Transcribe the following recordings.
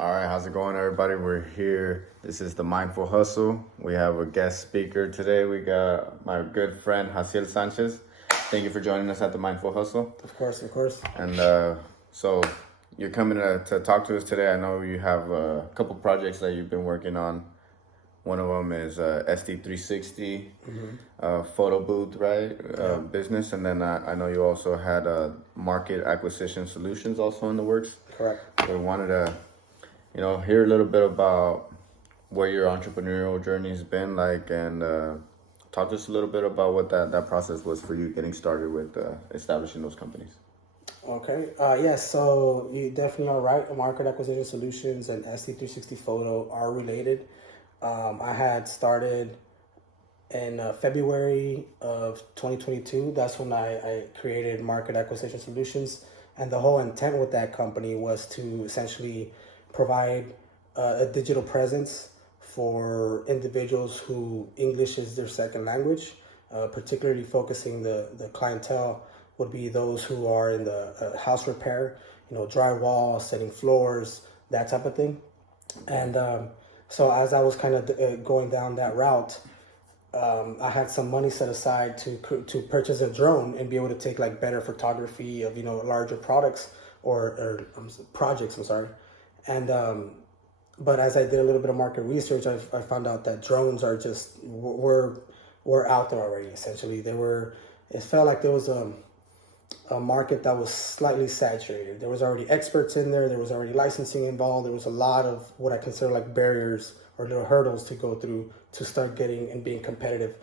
All right, how's it going, everybody? We're here. This is the Mindful Hustle. We have a guest speaker today. We got my good friend Jahaziel Sanchez. Thank you for joining us at the Mindful Hustle. Of course. And so you're coming to talk to us today. I know you have a couple projects that you've been working on. One of them is SD360 photo booth, right? Business. And then I know you also had market acquisition solutions also in the works. Correct. So we wanted to hear a little bit about what your entrepreneurial journey has been like, and talk to us a little bit about what that process was for you getting started with establishing those companies. Okay. Yes. So you definitely are right. Market acquisition solutions and SD360 photo are related. I had started in February of 2022. That's when I created Market Acquisition Solutions, and the whole intent with that company was to essentially provide a digital presence for individuals who English is their second language, particularly focusing the clientele would be those who are in the house repair, drywall, setting floors, that type of thing. And so as I was kind of going down that route, I had some money set aside to purchase a drone and be able to take like better photography of larger products or projects. I'm sorry. And but as I did a little bit of market research, I found out that drones are just were out there already. Essentially, it felt like there was a market that was slightly saturated. There was already experts in there. There was already licensing involved. There was a lot of what I consider like barriers or little hurdles to go through to start getting and being competitive.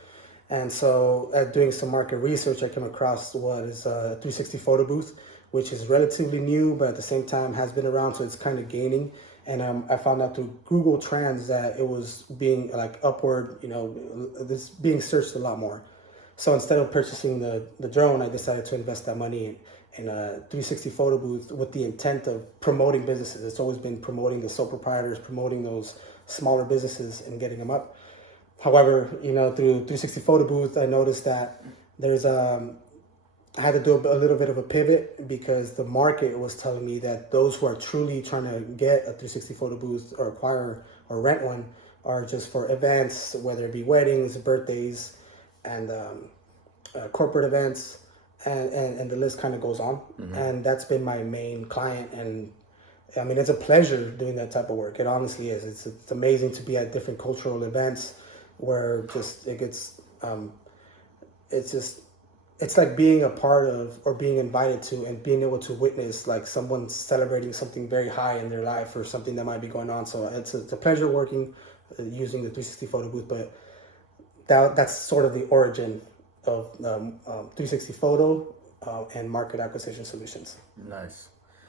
And so at doing some market research, I came across what is a 360 photo booth, which is relatively new, but at the same time has been around, so it's kind of gaining. And I found out through Google Trends that it was being like upward, this being searched a lot more. So instead of purchasing the drone, I decided to invest that money in a 360 photo booth with the intent of promoting businesses. It's always been promoting the sole proprietors, promoting those smaller businesses and getting them up. However, through 360 photo booth, I noticed that I had to do a little bit of a pivot because the market was telling me that those who are truly trying to get a 360 photo booth or acquire or rent one are just for events, whether it be weddings, birthdays, and corporate events, and the list kind of goes on. Mm-hmm. And that's been my main client. And I mean, it's a pleasure doing that type of work. It honestly is. It's amazing to be at different cultural events where it's like being a part of or being invited to and being able to witness like someone celebrating something very high in their life or something that might be going on. So it's a pleasure working using the 360 photo booth, but that's sort of the origin of 360 photo and market acquisition solutions. Nice.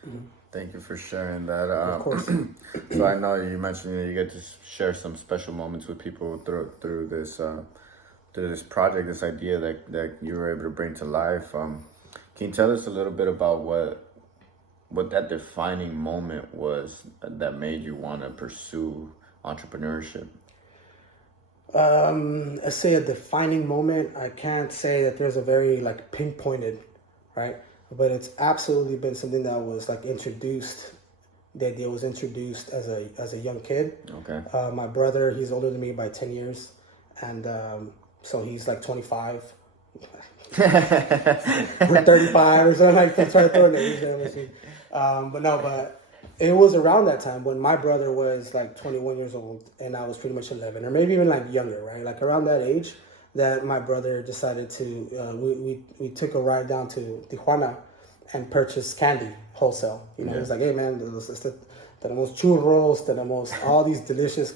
Mm-hmm. Thank you for sharing that. Of course. So I know you mentioned you get to share some special moments with people through this project, this idea that you were able to bring to life. Can you tell us a little bit about what that defining moment was that made you want to pursue entrepreneurship? I say a defining moment. I can't say that there's a very like pinpointed, right? But it's absolutely been something that was like introduced. The idea was introduced as a young kid. Okay. My brother, he's older than me by 10 years, and so he's like 25. We're 35 or something like that. Try to throw an age. But it was around that time when my brother was like 21 years old and I was pretty much 11, or maybe even like younger, right? Like around that age, that my brother decided to, we took a ride down to Tijuana and purchased candy wholesale. He was like, hey man, tenemos churros, tenemos all these delicious,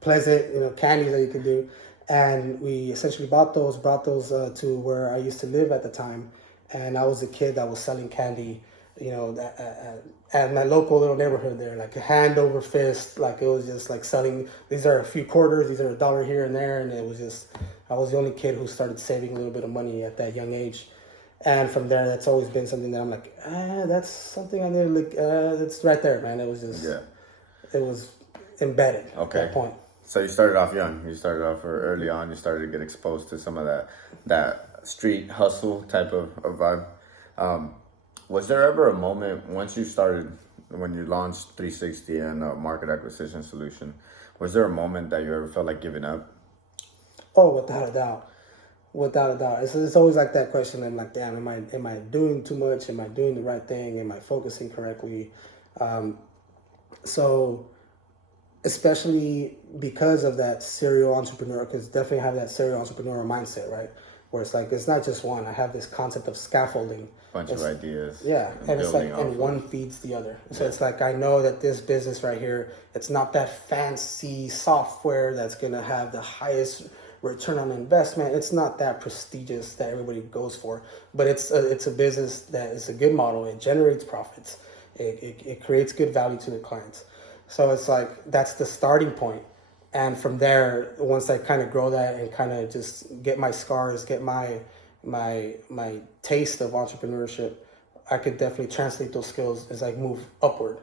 pleasant, candies that you can do. And we essentially brought those to where I used to live at the time. And I was a kid that was selling candy, at my local little neighborhood there, like hand over fist. Like it was just like selling, these are a few quarters, these are $1 here and there. And it was just, I was the only kid who started saving a little bit of money at that young age. And from there, that's always been something that I'm like, that's something I need to look, it's right there, man. It was just, it was embedded at that point. So you started off young. You started off early on. You started to get exposed to some of that street hustle type of vibe. Was there ever a moment once you started when you launched 360 and market acquisition solution, was there a moment that you ever felt like giving up? Oh, without a doubt. Without a doubt. It's always like that question. I'm like, damn, am I doing too much? Am I doing the right thing? Am I focusing correctly? So especially because of that serial entrepreneur, because definitely have that serial entrepreneur mindset, right? Where it's like, it's not just one. I have this concept of scaffolding. Bunch of ideas. Yeah, and it's like, and one of. feeds the other. So it's like, I know that this business right here, it's not that fancy software that's gonna have the highest return on investment. It's not that prestigious that everybody goes for, but it's a business that is a good model. It generates profits. It creates good value to the clients. So it's like, that's the starting point. And from there, once I kind of grow that and kind of just get my scars, get my taste of entrepreneurship, I could definitely translate those skills as I move upward.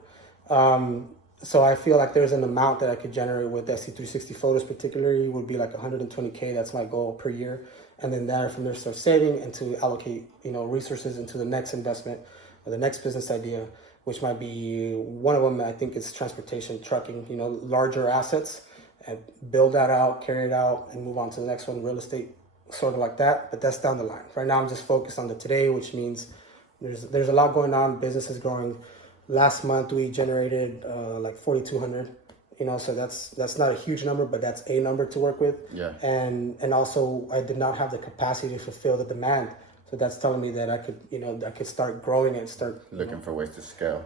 So I feel like there's an amount that I could generate with SC360 photos, particularly would be like 120K. That's my goal per year. And then from there start saving and to allocate, resources into the next investment or the next business idea, which might be one of them. I think is transportation, trucking, larger assets, and build that out, carry it out, and move on to the next one, real estate, sort of like that. But that's down the line. Right now, I'm just focused on the today, which means there's a lot going on. Business is growing. Last month we generated like 4,200. So that's not a huge number, but that's a number to work with. Yeah. And also I did not have the capacity to fulfill the demand. So that's telling me that I could start growing and start looking for ways to scale.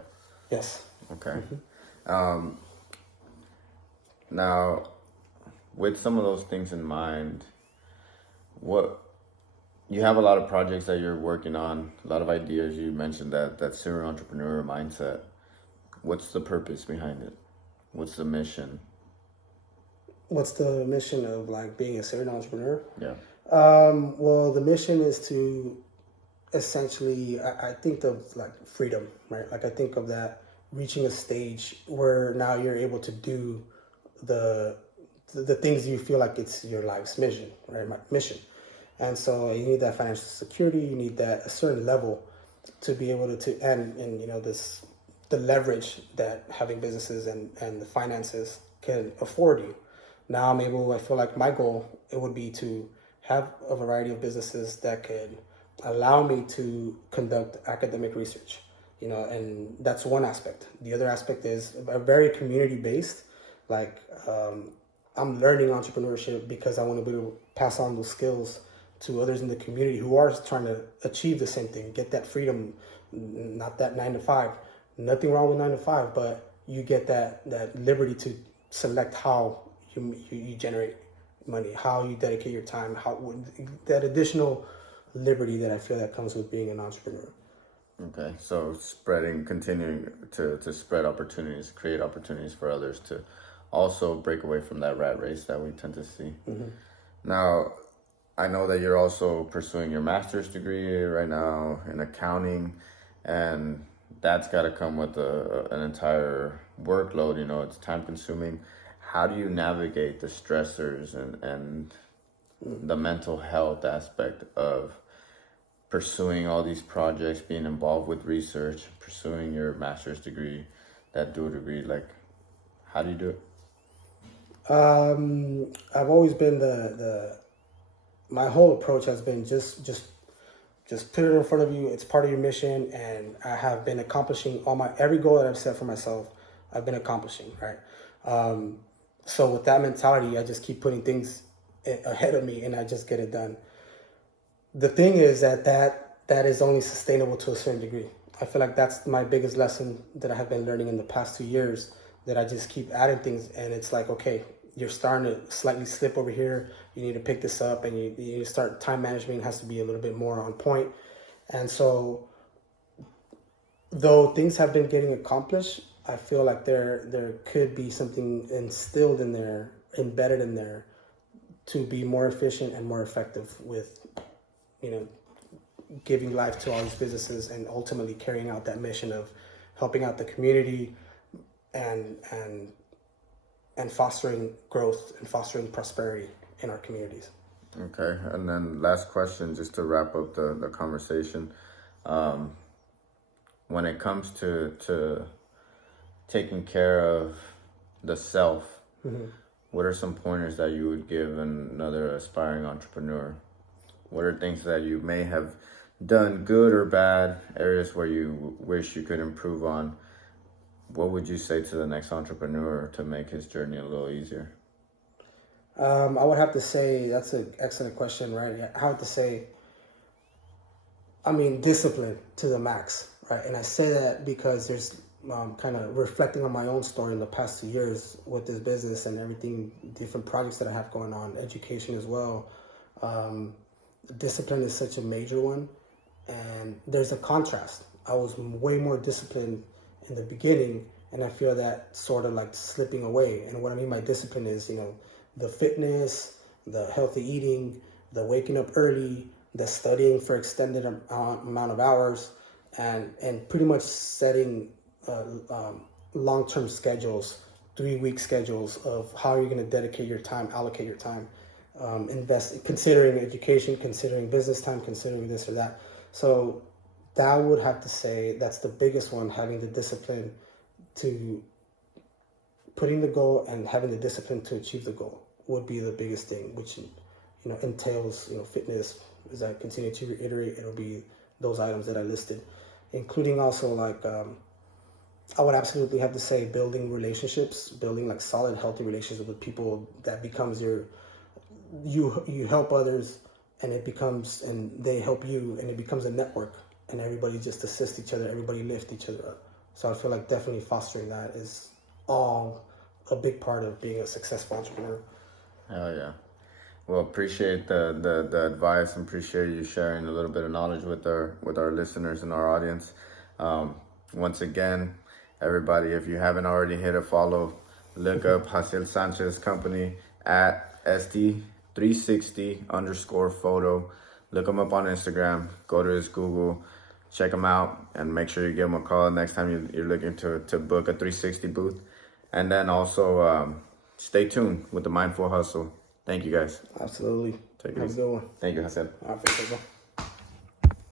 Yes. Okay. Now, with some of those things in mind, what you have a lot of projects that you're working on, a lot of ideas. You mentioned that serial entrepreneur mindset. What's the purpose behind it? What's the mission? What's the mission of like being a serial entrepreneur? Yeah. Well, the mission is to essentially, I think of like freedom, right? Like I think of that reaching a stage where now you're able to do the things you feel like it's your life's mission, right? My mission. And so you need that financial security. You need that a certain level to be able to and the leverage that having businesses and the finances can afford you. Now I feel like my goal, it would be to have a variety of businesses that could allow me to conduct academic research, and that's one aspect. The other aspect is a very community-based, like I'm learning entrepreneurship because I want to be able to pass on those skills to others in the community who are trying to achieve the same thing, get that freedom, not that 9 to 5. Nothing wrong with 9 to 5, but you get that liberty to select how you generate money, how you dedicate your time, that additional liberty that I feel that comes with being an entrepreneur. Okay, so continuing to spread opportunities, create opportunities for others to also break away from that rat race that we tend to see. Mm-hmm. Now, I know that you're also pursuing your master's degree right now in accounting, and that's got to come with an entire workload. It's time consuming. How do you navigate the stressors and the mental health aspect of pursuing all these projects, being involved with research, pursuing your master's degree, that dual degree? Like, how do you do it? I've always been my whole approach has been just put it in front of you. It's part of your mission, and I have been accomplishing every goal that I've set for myself. I've been accomplishing, right? So with that mentality, I just keep putting things ahead of me, and I just get it done. The thing is that is only sustainable to a certain degree. I feel like that's my biggest lesson that I have been learning in the past 2 years, that I just keep adding things, and it's like, okay, you're starting to slightly slip over here. You need to pick this up, and you start, time management has to be a little bit more on point. And so though things have been getting accomplished, I feel like there could be something instilled in there, embedded in there, to be more efficient and more effective with, giving life to all these businesses and ultimately carrying out that mission of helping out the community and fostering growth and fostering prosperity in our communities. Okay, and then last question, just to wrap up the conversation. When it comes to taking care of the self, what are some pointers that you would give another aspiring entrepreneur? What are things that you may have done good or bad, areas where you wish you could improve on? What would you say to the next entrepreneur to make his journey a little easier? I would have to say, that's an excellent question, right? I have to say, discipline to the max, right? And I say that because there's kind of reflecting on my own story in the past 2 years with this business and everything, different projects that I have going on, education as well. Discipline is such a major one. And there's a contrast. I was way more disciplined in the beginning, and I feel that sort of like slipping away. And what I mean by discipline is, the fitness, the healthy eating, the waking up early, the studying for extended amount of hours, and pretty much setting long-term schedules, 3-week schedules of how you're going to dedicate your time, allocate your time, invest, considering education, considering business time, considering this or that. So that would have to say that's the biggest one, having the discipline to putting the goal and having the discipline to achieve the goal would be the biggest thing, which entails fitness. As I continue to reiterate, it'll be those items that I listed, including also like I would absolutely have to say building relationships, building like solid, healthy relationships with people that becomes you help others, and it becomes, and they help you, and it becomes a network, and everybody just assists each other, everybody lift each other up. So I feel like definitely fostering that is all a big part of being a successful entrepreneur. Hell yeah. Well, appreciate the advice, and appreciate you sharing a little bit of knowledge with our listeners and our audience. Once again, everybody, if you haven't already hit a follow, look up Jahaziel Sanchez company at SD360_photo. Look him up on Instagram. Go to his Google, check him out, and make sure you give him a call next time you're looking to book a 360 booth. And then also stay tuned with the Mindful Hustle. Thank you, guys. Absolutely. Take it Have a easy. good one. Thank you, Jahaziel. All right, for sure.